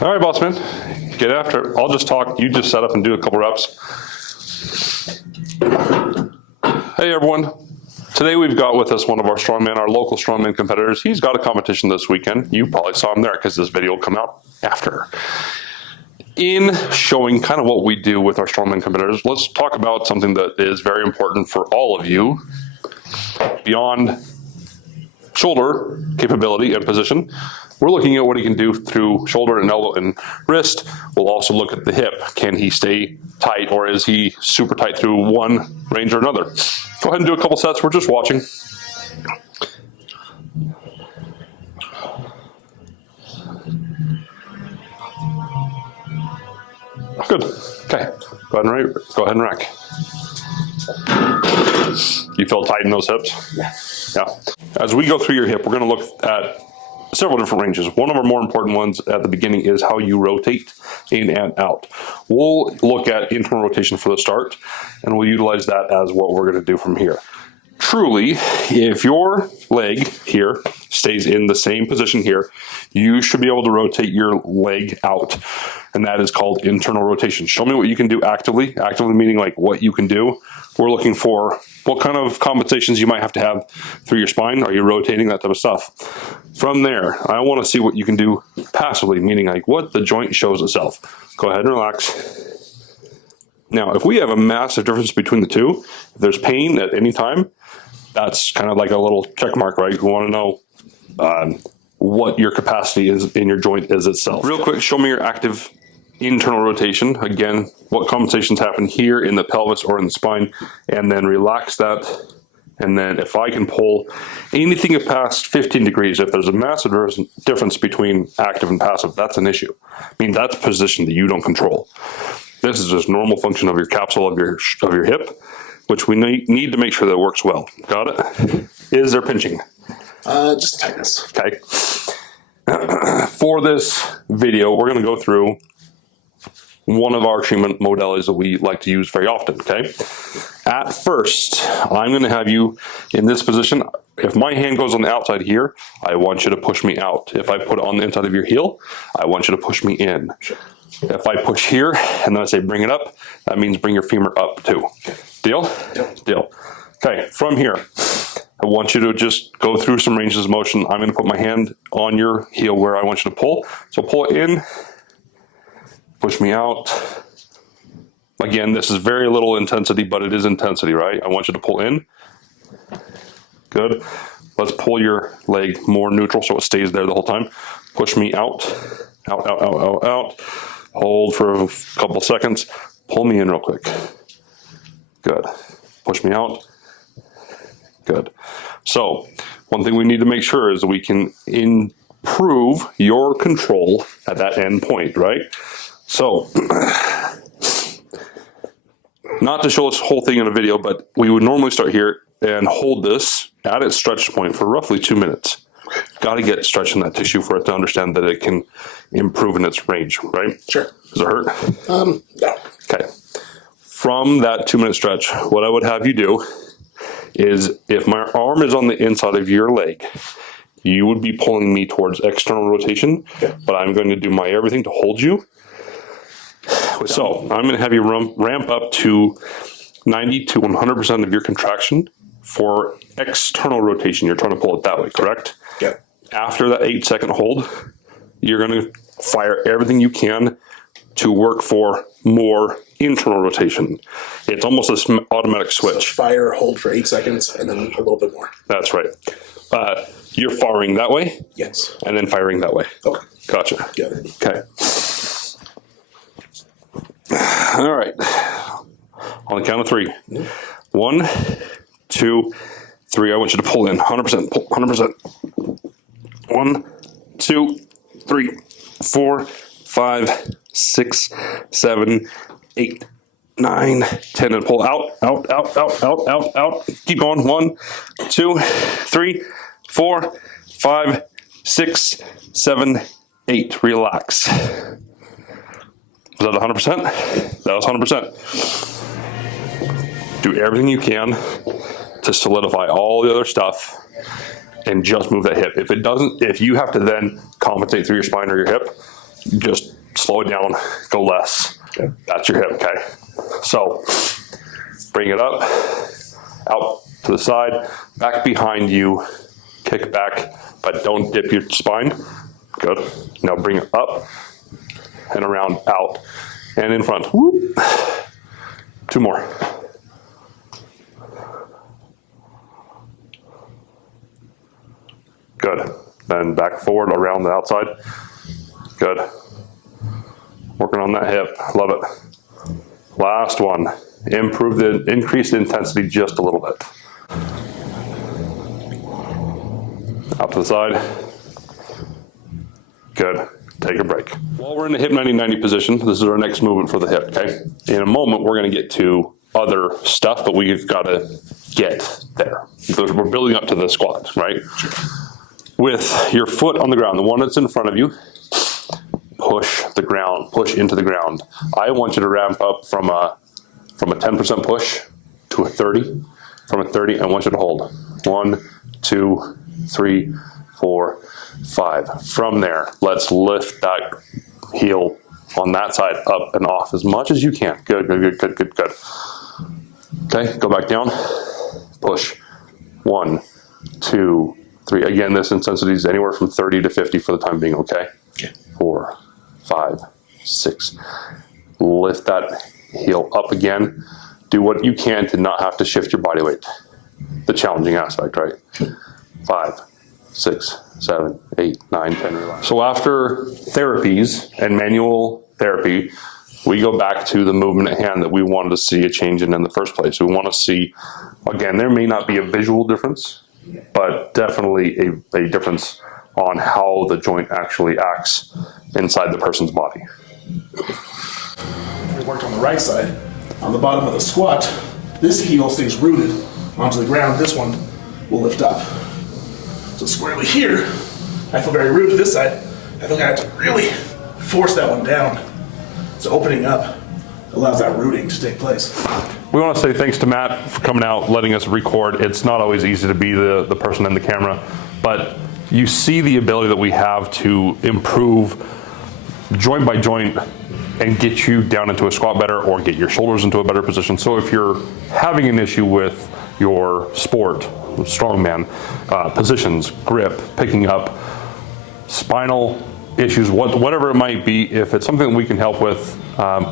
All right, boss man, get after it. I'll just talk, you just set up and do a couple reps. Hey everyone, today we've got with us one of our strongman, our local strongman competitors. He's got a competition this weekend. You probably saw him there because this video will come out after. In showing kind of what we do with our strongman competitors, let's talk about something that is very important for all of you beyond shoulder capability and position. We're looking at what he can do through shoulder and elbow and wrist. We'll also look at the hip. Can he stay tight, or is he super tight through one range or another? Go ahead and do a couple sets. We're just watching. Good. Okay. Go ahead and rack. You feel tight in those hips? Yes. Yeah. As we go through your hip, we're going to look at several different ranges. One of our more important ones at the beginning is how you rotate in and out. We'll look at internal rotation for the start, and we'll utilize that as what we're going to do from here. Truly, if your leg here stays in the same position here, you should be able to rotate your leg out, and that is called internal rotation. Show me what you can do actively. Actively meaning like what you can do. We're looking for what kind of compensations you might have to have through your spine. Are you rotating, that type of stuff? From there, I want to see what you can do passively, meaning like what the joint shows itself. Go ahead and relax. Now, if we have a massive difference between the two, if there's pain at any time, that's kind of like a little check mark, right? You want to know what your capacity is in your joint is itself. Real quick, show me your active internal rotation. Again, what compensations happen here in the pelvis or in the spine, and then relax that. And then if I can pull anything past 15 degrees, if there's a massive difference between active and passive, that's an issue. I mean, that's a position that you don't control. This is just normal function of your capsule of your hip, which we need to make sure that it works well. Got it? Is there pinching? Just tightness. Okay. For this video, we're going to go through one of our treatment modalities that we like to use very often, okay? At first, I'm going to have you in this position. If my hand goes on the outside here, I want you to push me out. If I put it on the inside of your heel, I want you to push me in. If I push here and then I say bring it up, that means bring your femur up too. Deal? Deal. Okay, from here, I want you to just go through some ranges of motion. I'm going to put my hand on your heel where I want you to pull. So pull it in, push me out. Again, this is very little intensity, but it is intensity, right? I want you to pull in. Good. Let's pull your leg more neutral so it stays there the whole time. Push me out. Out, out, out, out, out. Hold for a couple seconds. Pull me in real quick. Good. Push me out. Good. So, one thing we need to make sure is that we can improve your control at that end point, right? So, not to show this whole thing in a video, but we would normally start here and hold this at its stretch point for roughly 2 minutes. Got to get stretch in that tissue for it to understand that it can improve in its range, right? Sure. Does it hurt? No. Okay. From that 2 minute stretch, what I would have you do is if my arm is on the inside of your leg, you would be pulling me towards external rotation, but I'm going to do my everything to hold you. So I'm going to have you ramp up to 90 to 100% of your contraction for external rotation. You're trying to pull it that way, correct? Yeah. After that 8-second hold, you're going to fire everything you can to work for more internal rotation. It's almost this automatic switch. So fire, hold for 8 seconds, and then a little bit more. That's right. You're firing that way? Yes. And then firing that way? Okay. Gotcha. Got it. Okay. All right. On the count of 3. 1, 2, 3. I want you to pull in 100%. Pull 100%. 1, 2, 3, 4, 5, 6, 7, 8, 9, 10, and pull out, out, out, out, out, out, out. Keep going. 1, 2, 3, 4, 5, 6, 7, 8. Relax. Was that 100%? That was 100%. Do everything you can to solidify all the other stuff and just move that hip. If it doesn't, if you have to then compensate through your spine or your hip, just slow it down, go less. Okay. That's your hip, okay? So bring it up, out to the side, back behind you, kick back, but don't dip your spine. Good. Now bring it up and around, out, and in front. Whoop. 2 more. Good. Then back forward around the outside. Good. Working on that hip. Love it. Last one. Increase the intensity just a little bit. Out to the side. Good. Take a break. While we're in the hip 90-90 position, this is our next movement for the hip, okay? In a moment, we're gonna get to other stuff, but we've gotta get there. Because we're building up to the squat, right? Sure. With your foot on the ground, the one that's in front of you, push the ground, push into the ground. I want you to ramp up from a 10% push to a 30. From a 30, I want you to hold. 1, 2, 3, 4, 5. From there, let's lift that heel on that side up and off as much as you can. Good, good, good, good, good, good. Okay, go back down. Push. 1, 2, 3. Again, this intensity is anywhere from 30 to 50 for the time being, okay? Okay. 4, 5, 6. Lift that heel up again. Do what you can to not have to shift your body weight. The challenging aspect, right? 5, 6, 7, 8, 9, 10, relax. So after therapies and manual therapy, we go back to the movement at hand that we wanted to see a change in the first place. We want to see, again, there may not be a visual difference, but definitely a difference on how the joint actually acts inside the person's body. We worked on the right side. On the bottom of the squat, this heel stays rooted onto the ground. This one will lift up. So squarely here, I feel very rooted this side. I think I have to really force that one down. So opening up allows that rooting to take place. We want to say thanks to Matt for coming out, letting us record. It's not always easy to be the person in the camera, but you see the ability that we have to improve joint by joint and get you down into a squat better or get your shoulders into a better position. So if you're having an issue with your sport, strongman, positions, grip, picking up, spinal issues, whatever it might be, if it's something that we can help with,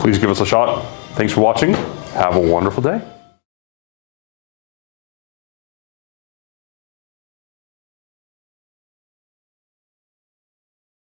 please give us a shot. Thanks for watching. Have a wonderful day.